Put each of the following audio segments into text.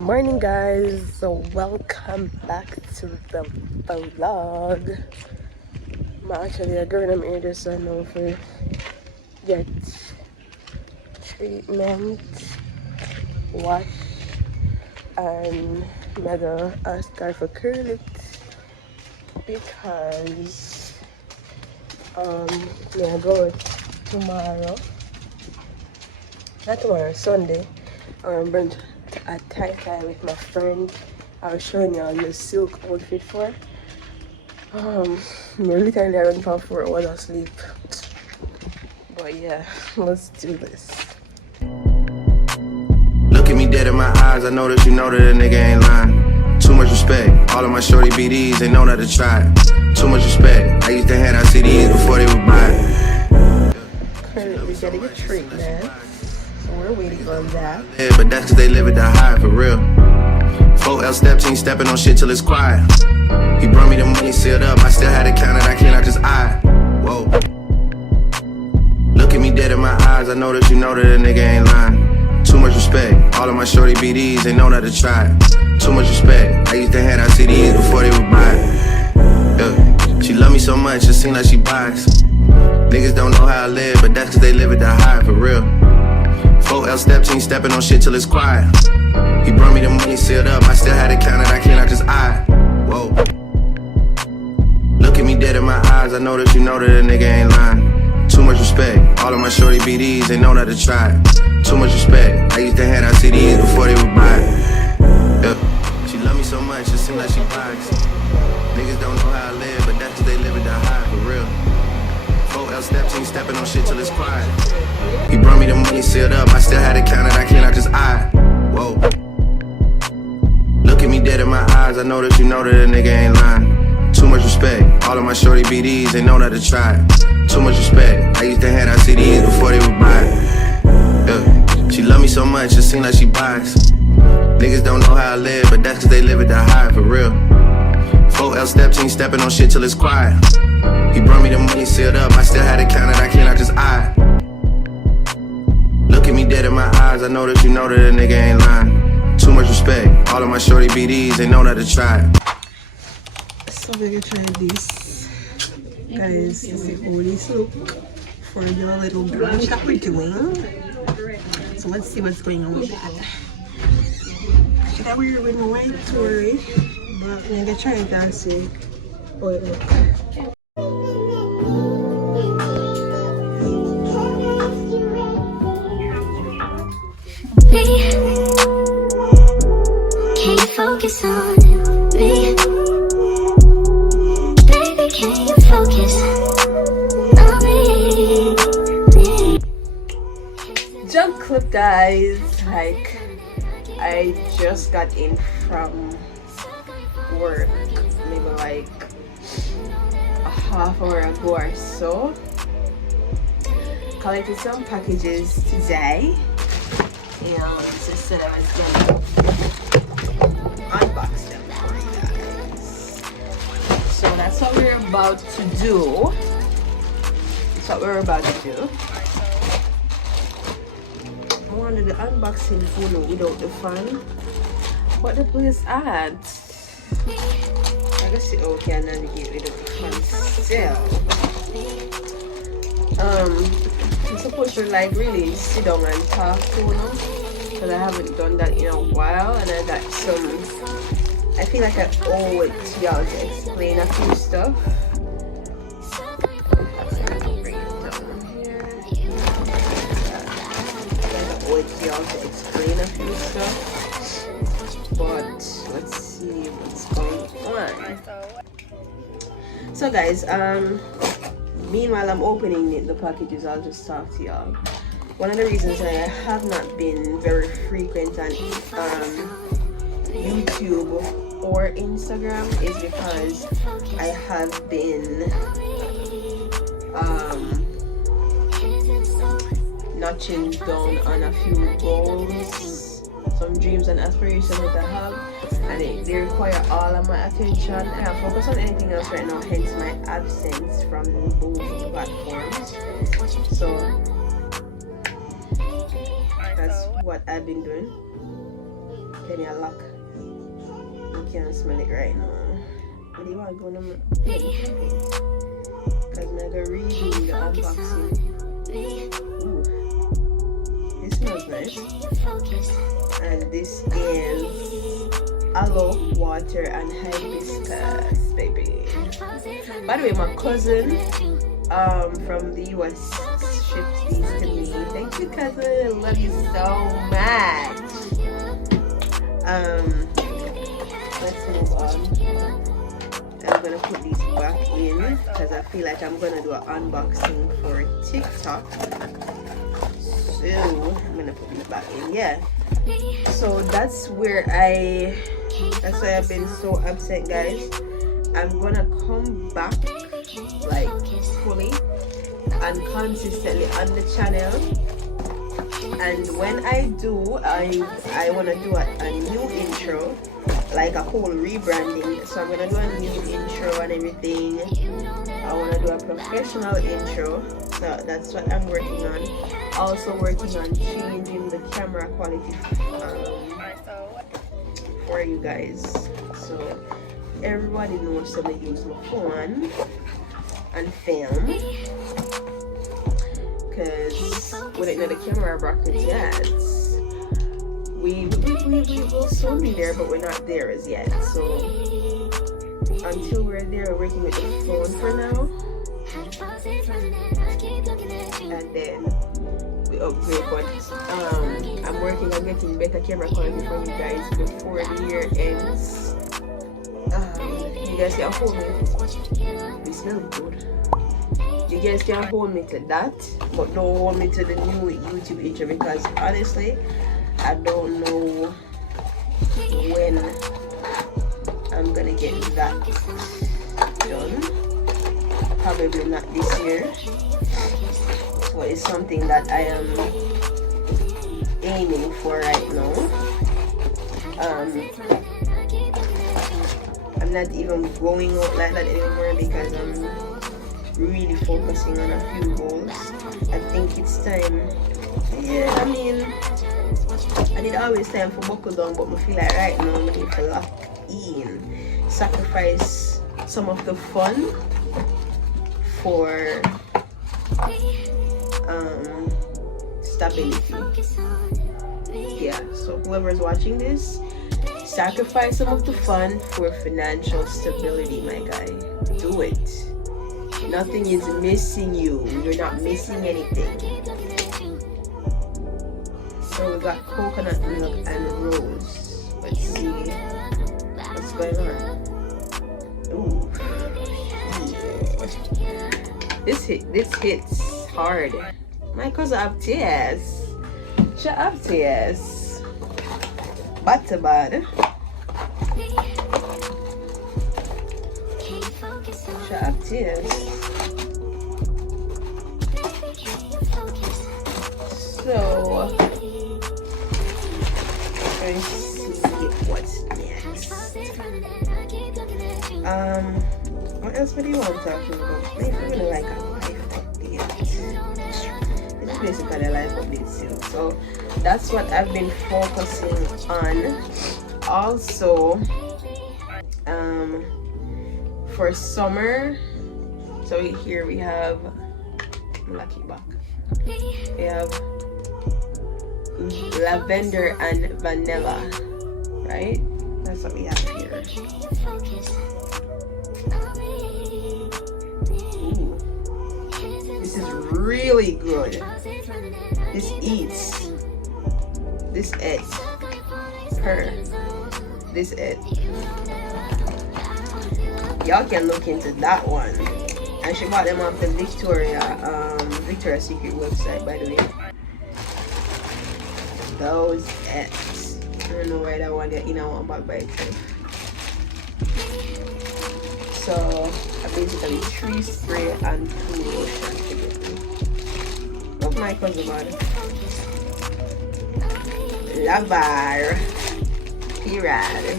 Morning guys, so welcome back to the vlog. I'm actually going to here just now for get treatment, wash, and another start for curl it because I go tomorrow, not tomorrow, Sunday. But a tie-tie with my friend. I was showing y'all the silk outfit for. Literally I ran for 4 hours of sleep. But yeah, let's do this. Look at me dead in my eyes, I know that you know that a nigga ain't lying. Too much respect, all of my shorty BDs, they know not to try. Too much respect, I used to hand out CDs before they would buy it. Currently getting a treatment. We're waiting on that. Yeah, but that's cause they live it to high, for real. 4L steps, ain't stepping on shit till it's quiet. He brought me the money sealed up, I still had to count it, I cannot just eye. Whoa. Look at me dead in my eyes, I know that you know that a nigga ain't lying. Too much respect, all of my shorty BDs, they know not to try. Too much respect, I used to hand out CDs before they would buy it. Yeah. She love me so much, it seems like she biased. Niggas don't know how I live, but that's cause they live it to high, for real. 4L steps, ain't stepping on shit till it's quiet. He brought me the money sealed up, I still had to count it, I cannot just eye. Whoa. Look at me dead in my eyes, I know that you know that a nigga ain't lying. Too much respect, all of my shorty BDs, they know not to try. Too much respect, I used to hand out CDs before they would buy it. Yeah. She love me so much, it seems like she biased. Niggas don't know how I live, but that's cause they live it to high, for real. 4L steps, ain't stepping on shit till it's quiet. He brought me the money sealed up, I still had to count it, I cannot just eye. Whoa. Look at me dead in my eyes, I know that you know that a nigga ain't lying. Too much respect, all of my shorty BDs, they know not to try. Too much respect, I used to hand out CDs before they would buy it. Yeah. She love me so much, it seems like she biased. Niggas don't know how I live, but that's cause they live it to high, for real. 4L steps, ain't stepping on shit till it's quiet. He brought me the money sealed up, I still had to count it, I cannot just eye. Look at me dead in my eyes, I know that you know that a nigga ain't lying. Too much respect, all of my shorty BDs, they know not to try. So we're gonna try this. Guys, this is the only look for the little brunch that we're doing. So let's see what's going on with that. Should I wear it with my white story? But I'm gonna try it and see how it looks. Can you focus on me? Baby, can you focus on me? Jump clip, guys. Like, I just got in from work maybe like a half hour ago or so. Collected some packages today. And just said I was gonna unbox them for you guys. So that's what we're about to do. That's what we're about to do. I wanted the unboxing photo without the fan. What the place at? I guess see how can navigate without the fan still. I'm supposed to like really sit down and talk to you, because I haven't done that in a while, and I got some, I feel like I owe it to y'all to explain a few stuff. Bring it down here. I owe it to y'all to explain a few stuff, but let's see what's going on. So guys, meanwhile I'm opening the packages, I'll just talk to y'all. One of the reasons I have not been very frequent on YouTube or Instagram is because I have been notching down on a few goals, some dreams and aspirations that I have, and they require all of my attention. I can't focus on anything else right now, hence my absence from both platforms. So that's what I've been doing. Can you lock? You can't smell it right now. What do you want to go on? Because I'm going to redo the unboxing. Ooh. This smells nice. And this is aloe water and hibiscus, baby. By the way, my cousin from the US shipped these to me. Thank you, cousin. Love you so much. Let's move on. I'm gonna put these back in because I feel like I'm gonna do an unboxing for TikTok. So I'm gonna put these back in. Yeah. So that's why I've been so upset, guys. I'm gonna come back like fully and consistently on the channel, and when I do, I want to do a new intro, like a whole rebranding. So I'm gonna do a new intro and everything. I want to do a professional intro, so that's what I'm working on. Also working on changing the camera quality for you guys, so everybody knows that I use my phone and film, because with another camera bracket yet, we will soon be there, but we're not there as yet. So until we're there, we're working with the phone for now, and then we upgrade. But I'm working on getting better camera quality for you guys before the year ends. You guys can hold me. We smell good. You guys can hold me to that, but don't hold me to the new YouTube intro, because honestly, I don't know when I'm gonna get that done. Probably not this year. So it's something that I am aiming for right now. I'm not even going out like that anymore because I'm really focusing on a few goals. I think it's time. Yeah, I mean, I did always time for buckle down, but I feel like right now I need to lock in, sacrifice some of the fun for stability. Yeah, so whoever's watching this, sacrifice some of the fun for financial stability, my guy. Do it. Nothing is missing you. You're not missing anything. So we got coconut milk and rose. Let's see what's going on. Ooh. Yeah. This hits hard. My cousin have tears. She have tears. Butter bad. She have tears. So let's see what's next. What else do you want to talk about? Maybe really like a life update. It's basically a life update still. So that's what I've been focusing on. Also, for summer, so here we have Lucky Buck. We have lavender and vanilla, right? That's what we have here. Ooh, this is really good. This eats. This eats. Her. This eats. Y'all can look into that one. And she bought them off the Victoria's Secret website, by the way. Those X. I don't know why that one get in one bag by itself. So I basically 3 spray and 2 lotion together. Love my cousin, man. Lavar. Period.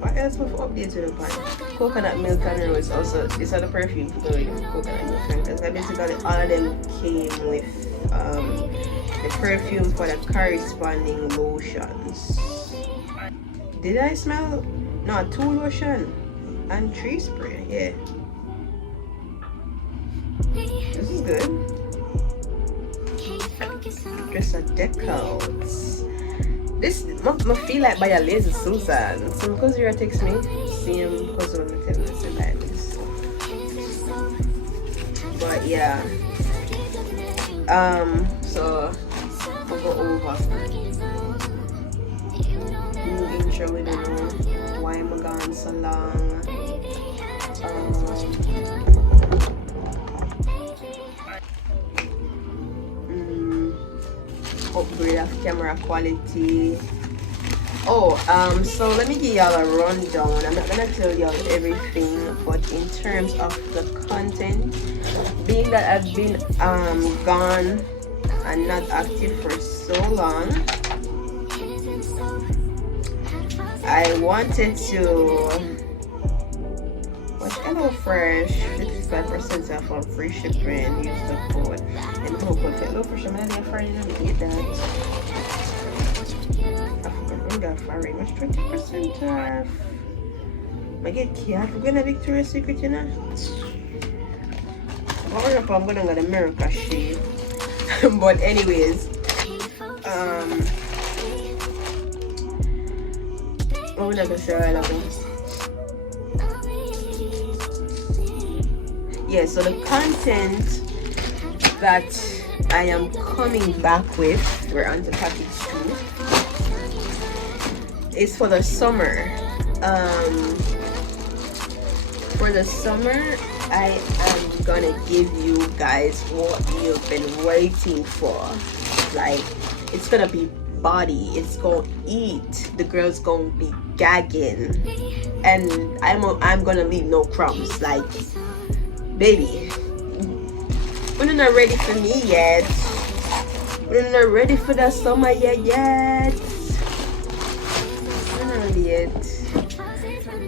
What else with updates with the pan? Coconut milk and rose also. These are the perfume for the coconut milk and because basically all of them came with the perfume for the corresponding lotions. Did I smell? No, 2 lotion and 3 spray. Yeah. This is good. Just a decals. This I feel like by a lazy Susan. So because you text me, same because when I tell me to like this. But yeah. So I'll go over. New intro, we don't know why I'm gone so long. Upgrade of camera quality. So let me give y'all a rundown. I'm not gonna tell y'all everything, but in terms of the content, being that I've been gone and not active for so long, I wanted to watch HelloFresh 55% off on free shipping. Use the code and no code HelloFresh. I'm not afraid to get that. I got foreign was 20% off. I get careful. We're gonna Victoria's Secret, you know. I'm gonna go to America shade. But anyways, what would I go say right now? Yeah, so the content that I am coming back with, we're on to package 2, is for the summer. For the summer, I am gonna give you guys what you've been waiting for. Like, it's gonna be body, it's gonna eat, the girl's gonna be gagging, and I'm gonna leave no crumbs. Like, baby, we're not ready for me yet. We're not ready for the summer yet. We're not ready yet.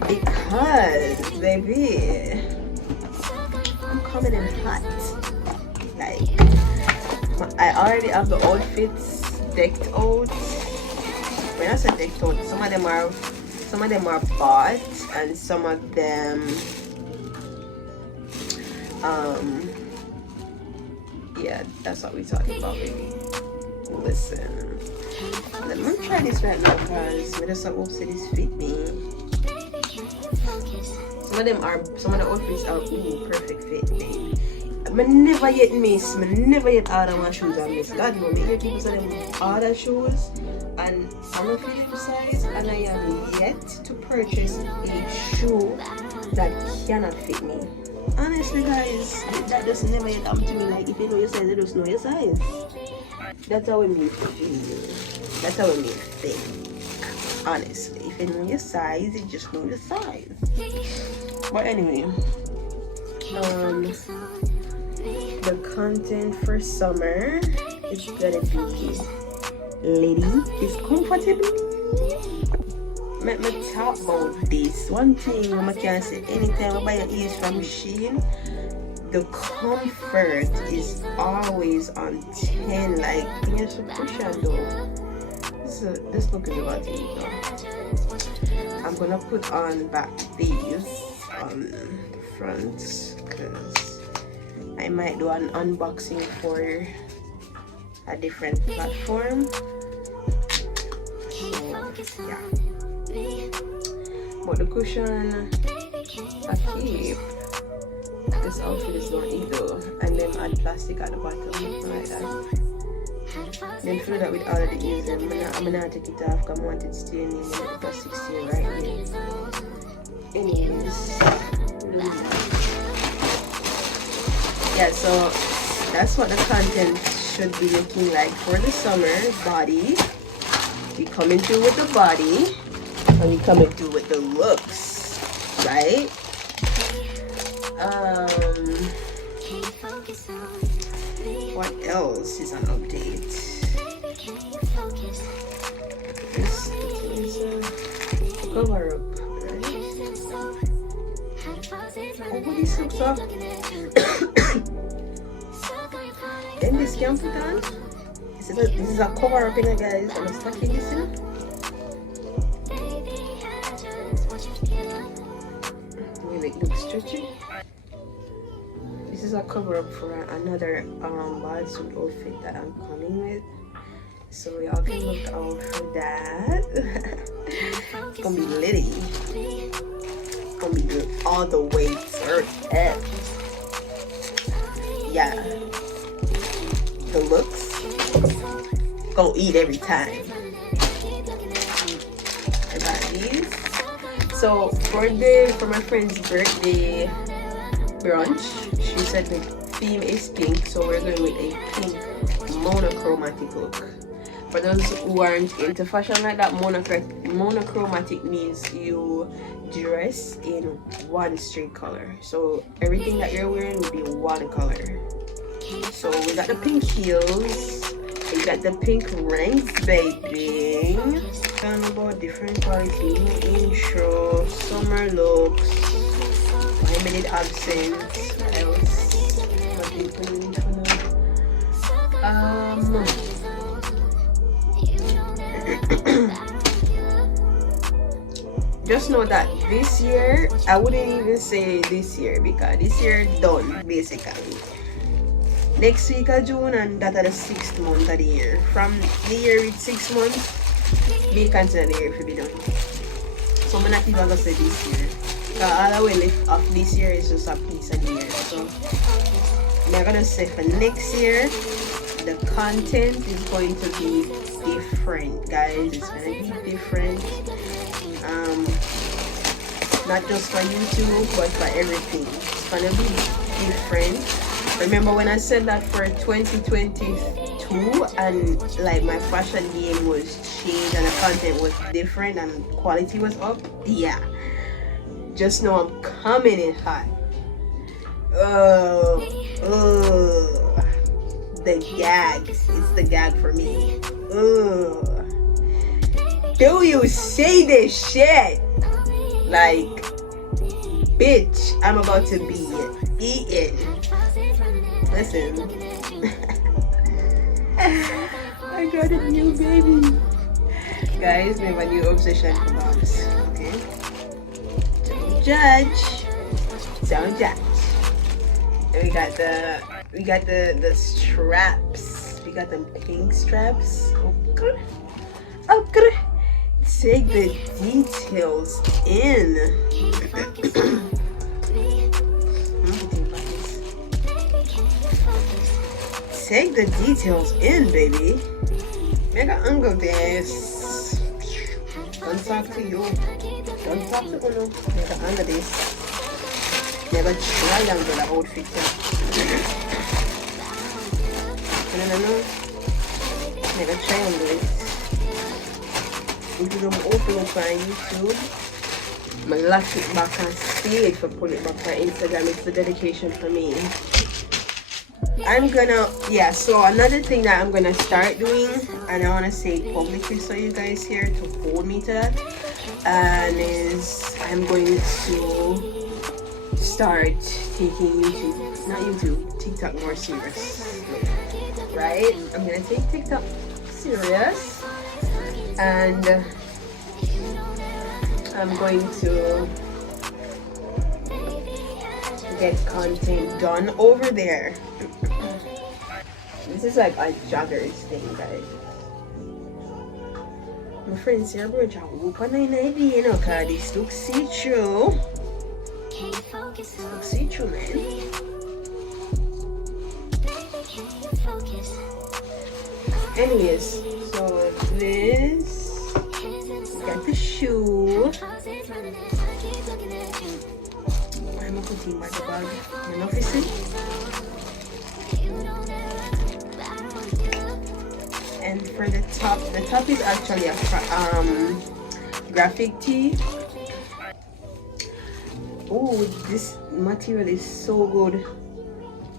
Because, baby, I'm coming in hot. Like, I already have the outfits decked out. When I say decked out, some of them are bought, and some of them yeah, that's what we're talking about, baby. Listen, let me try this right now, guys. I just hope this fit me. Some of the outfits are perfect fit, baby. I never yet miss. I never yet order my shoes and miss. God knows, me people say them order shoes and I'm not feeling the size, and I am yet to purchase a shoe that cannot fit me. Honestly, guys, that just never yet happened to me. Like, if you know your size, you just know your size. That's how we feel. That's how we think. Honestly, if you know your size, you just know your size. But anyway, the content for summer is gonna be lady is comfortable. Let me talk about this. One thing I can say, anytime I buy an ears from Shein, the comfort is always on 10. Like, you should push it though. This look is about it though. I'm gonna put on back these on the front because I might do an unboxing for a different platform. So yeah. But the cushion I keep. This outfit is not either, and then add plastic at the bottom like that. Then fill that with all of the ears. I'm gonna take it off because I want it staying in the plastic stay right here. Anyways, yeah, so that's what the content should be looking like for the summer. Body, we coming through with the body, and we coming through with the looks, right? What else is an update? This is a cover up, Look, this looks up. Then this can put on. This is a cover up in it, guys. I'm stacking this in. Make it look stretchy. This is a cover up for another bodysuit outfit that I'm coming with. So y'all can look out for that. It's gonna be litty. It's gonna be good all the way turned up. Yeah. The looks gonna eat every time. I got these. So for my friend's birthday brunch, she said the theme is pink, so we're going with a pink monochromatic look. For those who aren't into fashion like that, monochromatic means you dress in one straight color. So everything that you're wearing will be one color. So we got the pink heels, we got the pink rings, baby. Talking about different quality, intro, summer looks, 5-minute absence. What else? What do you think for now? Just know that this year, I wouldn't even say this year because this year done basically. Next week of June and that are the 6th month of the year. From the year with 6 months, be consider the year to be done. So I'm not even gonna say this year. All the way left of this year is just a piece of the year. So I'm gonna say for next year, the content is going to be different, guys. It's gonna be different. Not just for YouTube, but for everything. It's gonna be different. Remember when I said that for 2022 and like my fashion game was changed and the content was different and quality was up? Yeah. Just know I'm coming in hot. The gag. It's the gag for me. Do you see this shit? Like, bitch, I'm about to be eaten. Listen. I got a new baby. Guys, we have a new obsession for moms. Okay? Don't judge. Don't judge. And we got the straps. We got them pink straps. Okay. Okay. Take the details in. Take the details in, baby. Mega angle this. Don't talk to you. Don't talk to Uno. Mega angle this. Mega triangle the outfit. No. Mega triangle it. If you don't open it on YouTube, I'm gonna lock it back and save it for put it back on Instagram. It's the dedication for me. So another thing that I'm gonna start doing, and I wanna say it publicly so you guys here to hold me to that, and is I'm going to start taking TikTok more serious. Right? I'm gonna take TikTok serious, and I'm going to get content done over there. This is like a joggers thing, guys. My friends here, bro, whoop on an idea, you know, cause this looks see-through. Looks see-through, man. Anyways, so this, got the shoe. I'm gonna put in my bag. You know, if you and for the top is actually a graphic tee. Oh, this material is so good.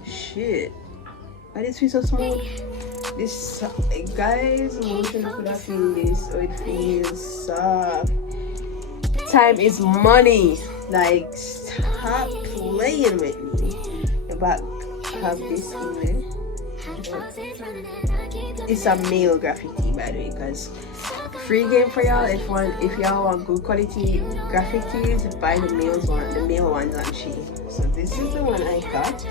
Shit, why is it so smooth? This, guys, motion could have feel this, so it feels soft. Time is money. Like, stop playing with me. But have this here. It's a male graffiti, by the way, because free game for y'all. If y'all want good quality graffitis, buy the male ones on Shein. So this is the one I got.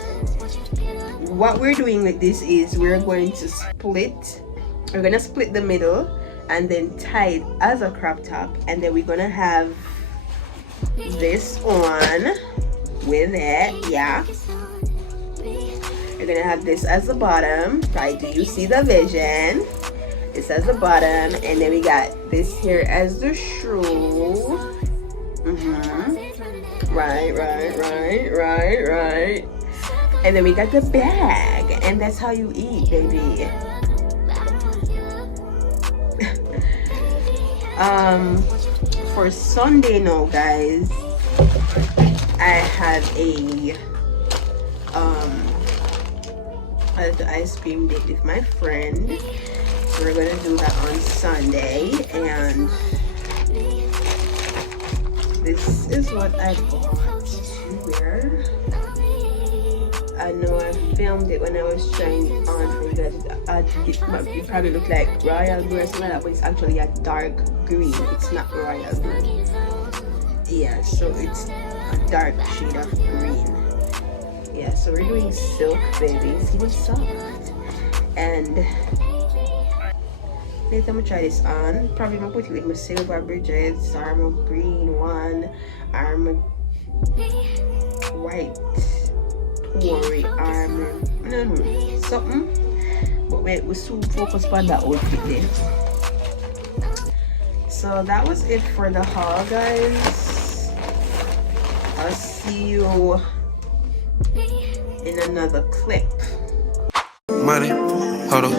What we're doing with this is we're going to split. We're gonna split the middle and then tie it as a crop top, and then we're gonna have this on with it. Yeah. We're gonna have this as the bottom, right? Do you see the vision? This as the bottom, and then we got this here as the shoe. Right. And then we got the bag, and that's how you eat, baby. For Sunday now, guys, I have a ice cream date with my friend. So we're gonna do that on Sunday, and this is what I bought to wear. I know I filmed it when I was trying on for you guys. It probably look like royal blue or something like that, but it's actually a dark green. It's not royal blue. Yeah, so it's a dark shade of green. Yeah, so we're doing silk, baby. See, it's soft. And next time I try this on, probably gonna put it with my silver bridges, or my green one, or my white worry armor, no, something. But we soon focus on that outfit then. So that was it for the haul, guys. I'll see you in another clip. Money, huddle,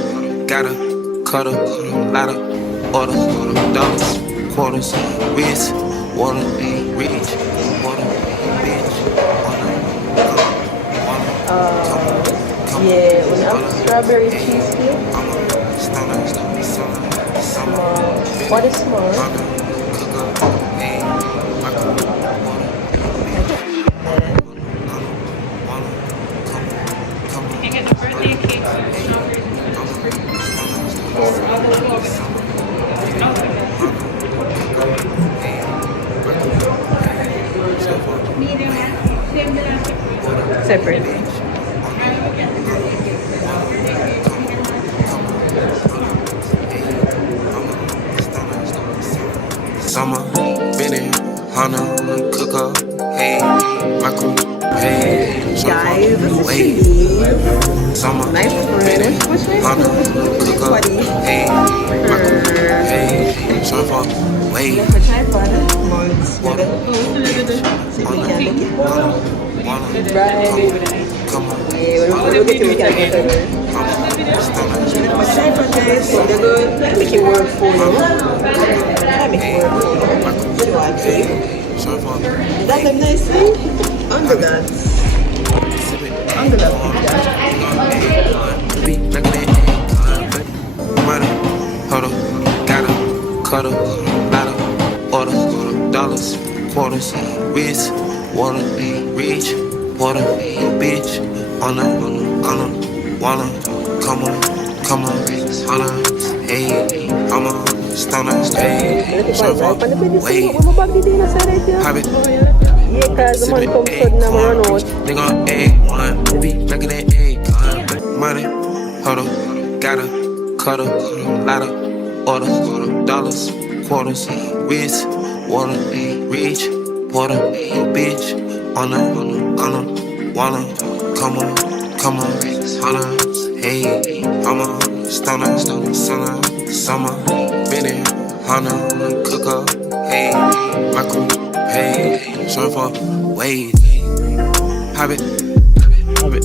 gotta, cuddle, ladder, order, dollars, quarters, wrist, water, reach, water, bitch, yeah, we have strawberry cheesecake. Small. What is small? You get the birthday cake with Separate. Summer, minute, Hana, cook up, hey, my crew, hey, Guys, this is wait, summer, my friend. What's my Hana, cook up, hey, my crew, hey, surfer, wait, water, come on, Make it work for you. Make it work for you. Is that a nice thing? Under that. Under that. Money, huddle, gotta, cuddle, ladder, order, dollars, quarters, wrist, water, reach, water, bitch, on a, wanna, come on, holla, hey, I'm a stoner, hey, surfer, wait, have it, sip it, egg, corn, nigga, egg, one, be drinking that egg, money, huddle, gotta, cuddle, ladder, order, dollars, quarters, wrist, water, reach, water, bitch, on a, wanna, come on, holla, hey, I'm a stoner, summer, minute, Hana, cook up, hey, my crew, hey, surfer, wait, have it,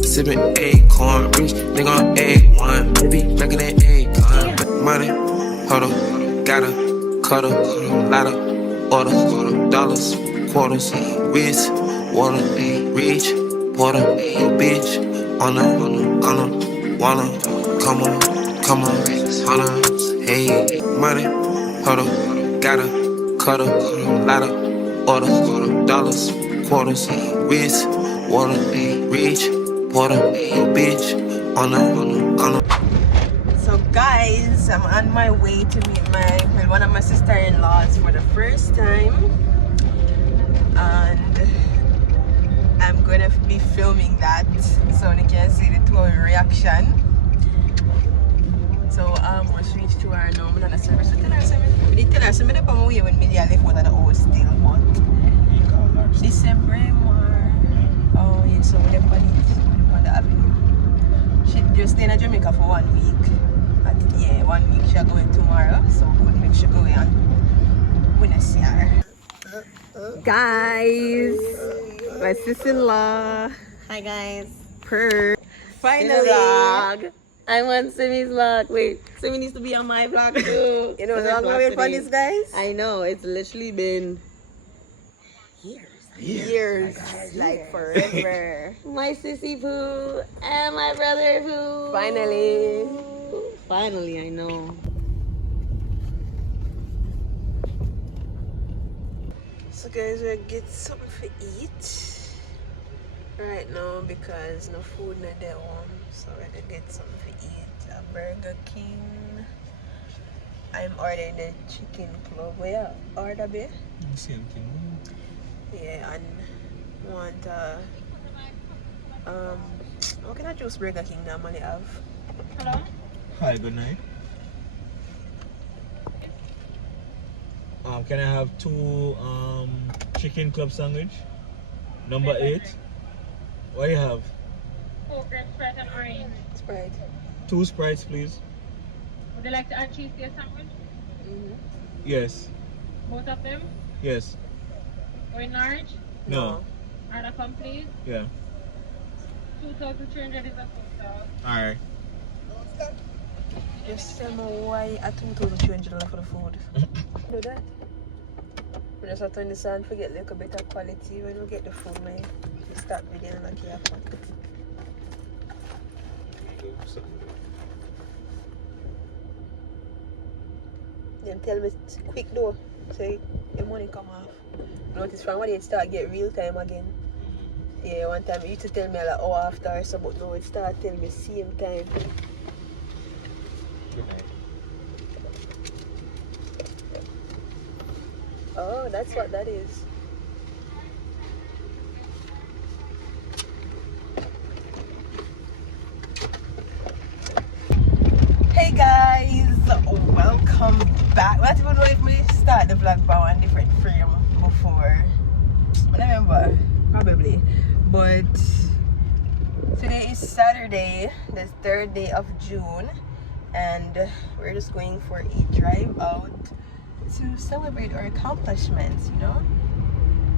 sipping egg, corn, rich, nigga, egg, one, be drinking that egg, money, huddle, gotta, cuddle, ladder, order, dollars, quarters, wrist, water, reach, water, bitch, on a, wanna, come on, holla, hey, money, huddle, gotta, cuddle, ladder, order, dollars, quarters, wrist, water, reach, water, beach, on the. So guys, I'm on my way to meet one of my sister-in-laws for the first time, and I'm gonna be filming that so you can see the two reaction. So I almost reached to her now. I'm not service. Tell her something. I'm on my way when media left out of the house still, but December more. Oh yeah, so we're on the avenue. She just staying in Jamaica for 1 week. Yeah, 1 week she'll go in tomorrow, so could make sure go in when I see her. Guys, my sister-in-law. Hi guys. Finally. I'm on Simi's vlog. Wait, Simi needs to be on my vlog too. You know what's wrong with this, guys? I know, it's literally been Years. Like forever. my sissy poo and my brother poo. Finally, I know. So guys, we'll get something to eat right now because no food not there home. So we're gonna get something to eat. A Burger King. I'm ordering the chicken club. Where order be? Same thing. Yeah, and want what can I choose Burger King normally have? Hello? Hi, good night. Can I have 2 chicken club sandwich? Number 8. What do you have? Coke, red Sprite, and orange. Sprite. 2 Sprites, please. Would you like to add cheese to your sandwich? Yes. Both of them? Yes. Or in large? No. Order complete? Yeah. 2,300 is a total. Alright. Just tell me why I $2,300 for the food. Do that. We just have to understand, forget a little bit of quality when we get the food, man. We start video and like happen. Then tell me quick though, so the money come off. Notice from when it start get real time again. Yeah, one time you used to tell me like oh after or so, but now it start telling me same time. Good night. Oh, that's what that is. Hey guys, welcome back. I don't know if we start the vlog by one different frame before. I remember, probably. But today is Saturday, the 3rd day of June, and we're just going for a drive out to celebrate our accomplishments, you know,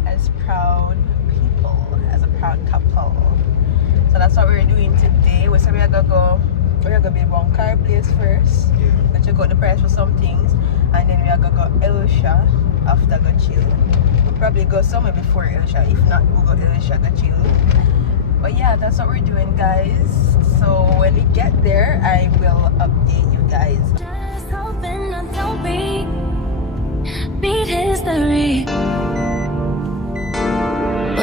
as proud people, as a proud couple. So that's what we're doing today. We said we're gonna be one car place first. Yeah. Go check out the price for some things, and then we're gonna go Elisha after go chill. We'll probably go somewhere before Elisha. If not, we'll go Elisha go chill. But yeah, that's what we're doing, guys. So when we get there, I will update you guys. Just hoping I don't beat history. But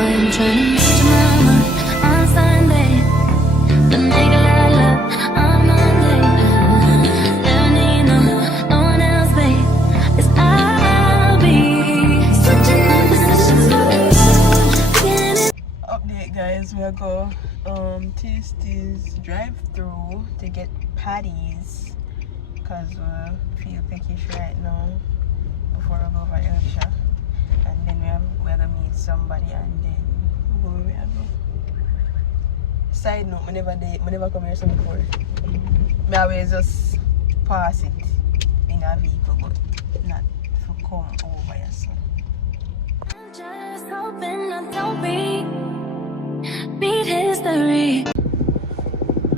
I'm trying to meet your mama on Sunday. Then make a lot of love on Monday. Never need no one else, babe. 'Cause I'll be switching up positions for you. Update, guys. We'll go Tuesday's drive-through to get patties because we feel peckish right now before we go over Elisha, and then we're gonna meet somebody and then we'll go where we go. Side note, I never come here so before. I always just pass it in a vehicle, but not to come over here. So. I'm just hoping I don't beat history.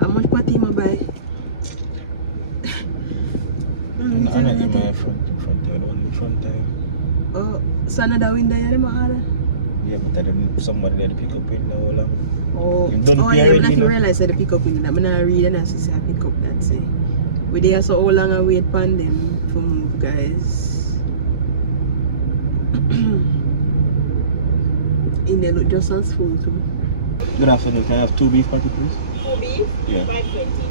How much patty am I buy? I'm not in my front tire. Oh, so another window you have order? Yeah, but I didn't, somebody there to pick up with now. Oh, You don't yeah, pay I already, no? realize that the pick up window. I'm not read and I see I pick up that say. We there so how long I wait for them for move, guys. In there look just as full too. Good afternoon. Can I have 2 beef patty, please? 2 beef, Yeah. 520.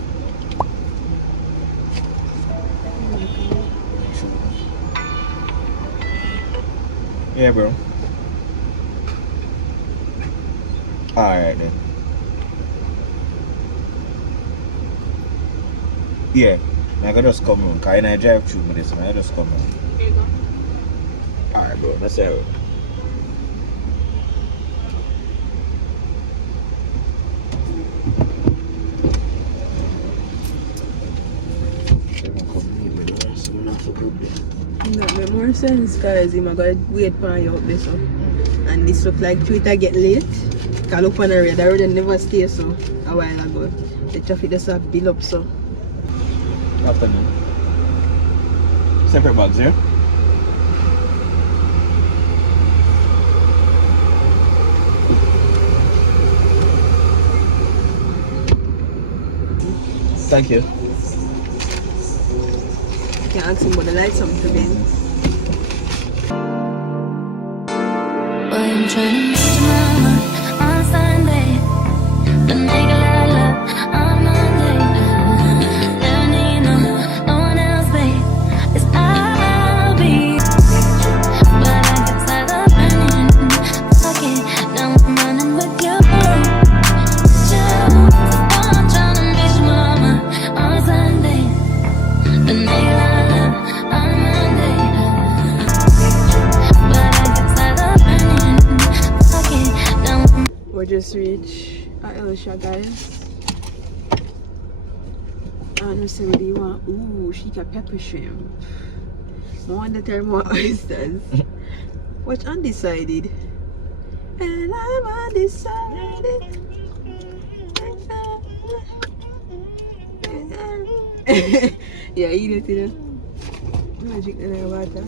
Yeah, bro. Alright then. Yeah. I can just come round. Cause I drive through with this, I just come round. Here you go. Alright, bro. Let's have it. That make more sense because I'm going to wait for you up there so. And this look like Twitter get late. Cause look on the red, I already never stay so a while ago. The traffic just have build up so. Afternoon. Separate bags, yeah? Thank you. You can ask him about the light something to Ben. Boy, I'm trying to meet your mama on Sunday, but make a lot of love on Monday. Never need no one else, babe. It's I'll be, but I get tired of running. Fuck it, now I'm running with you. I'm trying to meet your mama on Sunday, but make a lot of love on Monday. We just reached Elisha, guys. And we say, what do you want? Ooh, she got pepper shrimp. I want the term more oysters. What's undecided? And I'm undecided. Yeah, eat it, you know. Magic in the water.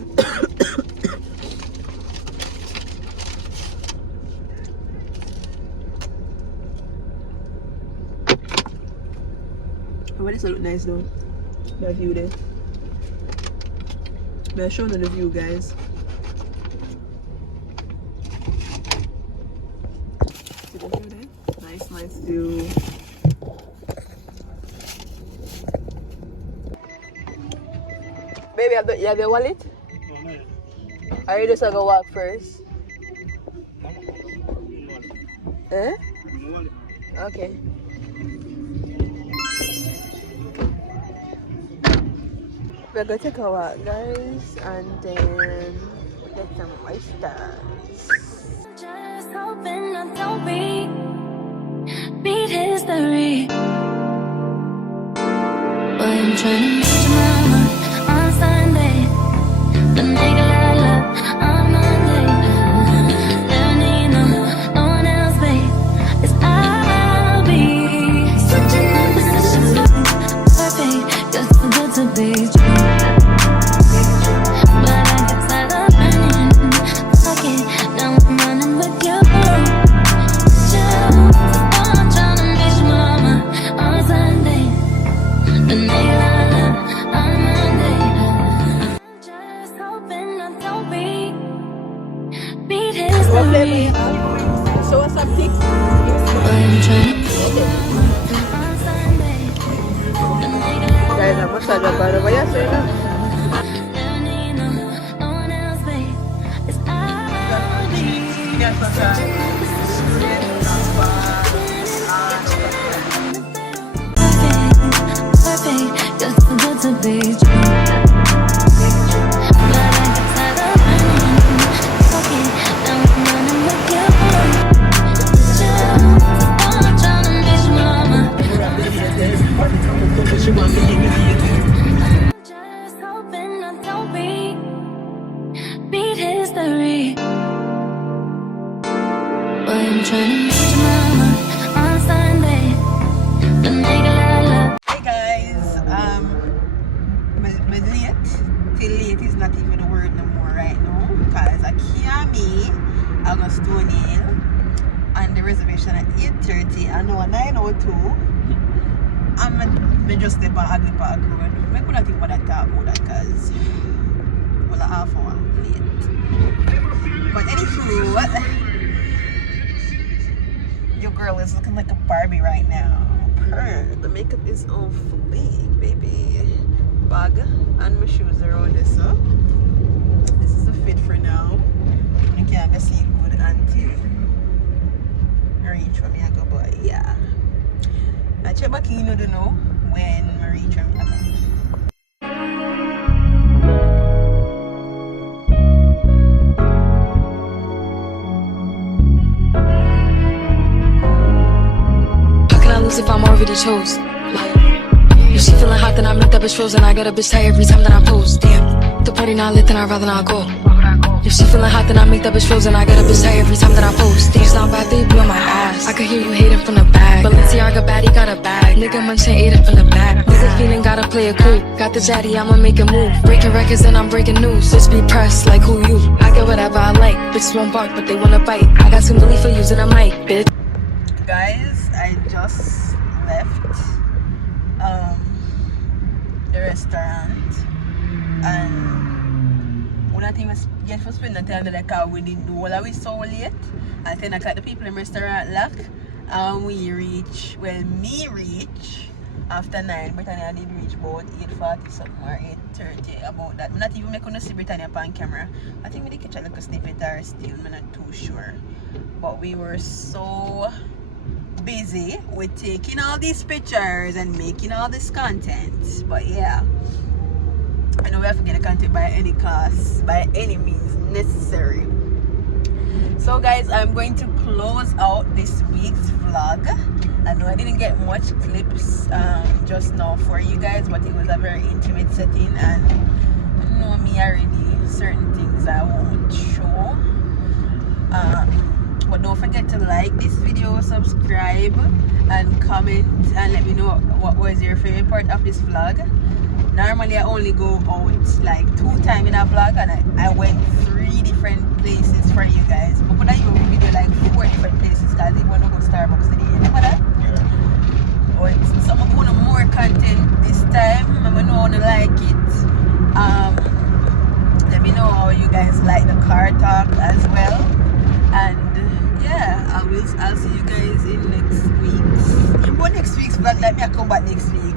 Oh, this look nice though. The view there. But I'll show you the view, guys. See the view there? Nice view. Baby, you have your wallet? Are you just gonna walk first? Eh? Okay. We're gonna take a walk, guys, and then get some oysters. Just hoping I don't beat history. Boy, I'm trying to meet your mama on Sunday, but make a lot of love on Monday. Never need no one else, babe. It's I'll be switching up positions. Perfect, just too good to be true. But I get tired of running. Fuck it, now I'm running with you. I'm trying to meet your mama on Sunday, but make a lot of love on Monday. I'm just hoping I don't beat What flavor you history. have? Show us some pics. But I'm trying to meet your mama on Sunday, but make a lot of Guys, I'm gonna start your bar over here, so you know. never need no one else, babe. It's I'll be. Perfect, just too good to be true. But I get tired of running. Fuck it, now I'm running with you. I'm trying to meet your mama. Just hoping I don't beat history. Boy, I'm trying to meet your mama on Sunday, but make a lot of love. Hey guys, my late. Till late is not even a word no more right now. Because I can't me. I'm gonna Stone Hill. And the reservation at 8:30. I know 9:02. I'm just step on Ugly Park Road. I couldn't think about that talk about that because well, a half hour late. But anywho, your girl Barbie right now. The makeup is on fleek, baby. Bag and my shoes are on this up. This is the fit for now. You can't see good until reach for me I go, but yeah. I check back in, don't know when I reach for me I go. If I'm already chose. If she feeling hot, then I make that bitch frozen. I get a bitch tired every time that I post. Damn, the party not lit, then I'd rather not go. If she feeling hot, then I make that bitch frozen. I get a bitch tired every time that I post. It's not bad, they be on my ass. I can hear you hating from the back. Balenciaga baddie got a bag. Nigga munching ate it from the back. Nigga feeling gotta play it cool. Got the jaddy, I'ma make a move. Breaking records and I'm breaking news. Just be pressed like who you. I get whatever I like. Bitches won't bark, but they wanna bite. I got some belief for using a mic, bitch. Guys, I just left the restaurant, and one thing was get for spend the time that I car we didn't do all we so late at 10 o'clock. The people in the restaurant lock, and me reach after 9. Britannia did reach about 8:40 something or 8:30 about that. I'm not even making to see Britannia on camera. I think we did catch a little snippet or still, I'm not too sure, but we were so busy with taking all these pictures and making all this content. But yeah, I know we have to get the content by any cost, by any means necessary. So guys, I'm going to close out this week's vlog. I know I didn't get much clips just now for you guys, but it was a very intimate setting, and you know me already, certain things I won't show. But don't forget to like this video, subscribe, and comment, and let me know what was your favorite part of this vlog. Normally I only go out like 2 times in a vlog, and I went 3 different places for you guys. But I even video like 4 different places because they want to go Starbucks today. Remember that? Yeah. But so I'm going to more content this time. I'm going to want to like it. Let me know how you guys like the car talk as well. And yeah, I'll see you guys in next week's vlog. Let me come back next week.